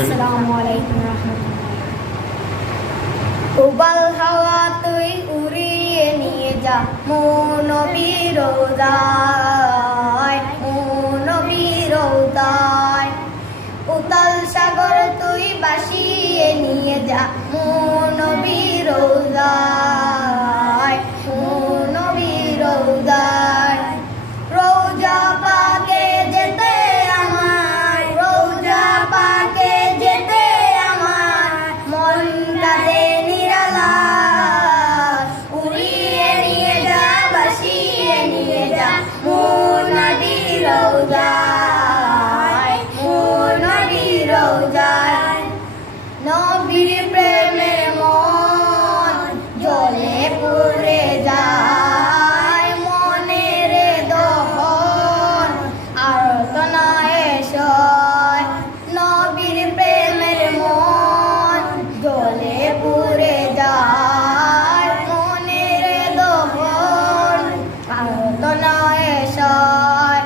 আসসালামু আলাইকুম রাহমাতুল্লাহ। উবাল হাওয়া তুই উড়িয়ে নিয়ে যা মোর নবীর রওজায়, মোর নবীর রওজায়। উতাল সাগর তুই ভাসিয়ে নিয়ে যা মোর নবীর রওজায়, মোর নবীর রওজায়। রওজা পাকে যেতে আমার, রওজা পাকে যেতে আমার মনটা দে নিরালা। উড়িয়ে নিয়ে যা ভাসিয়ে নিয়ে যা মোর নবীর রওজায়, মোর নবীর রওজায়। নবীর প্রেমে মন জ্বলে পুড়ে যায়, মনের দহন আরতনায় সয়। নবীর প্রেমের মন জ্বলে পুড়ে যায়, মনের দহন আরতনায় সয়।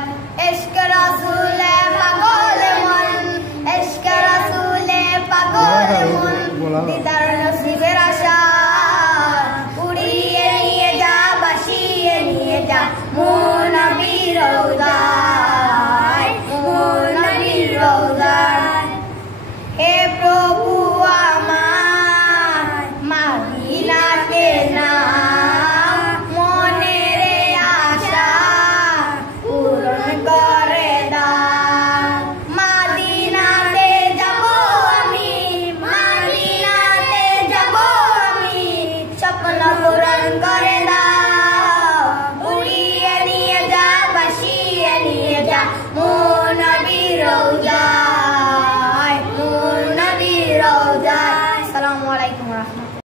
ইশকে রাসূলে পাগল মন, ইশকে রাসূলে পাগল মন, দিদার নসিবের আশা। উড়িয়ে নিয়ে যা ভাসিয়ে নিয়ে যা মোর নবীর রওজায়, মোর নবীর রওজায়। হে প্রভু আমার মদিনাতে না মনের আশা পূরণ করে দাও। মদিনাতে যাব আমি, মদিনাতে যাব আমি, স্বপ্ন পূরণ করে দাও। উড়িয়ে নিয়ে যা ভাসিয়ে নিয়ে যা মোর নবীর রওজায়, মোর নবীর রওজায়। আসসালামু আলাইকুম রাহমাতুল্লাহ।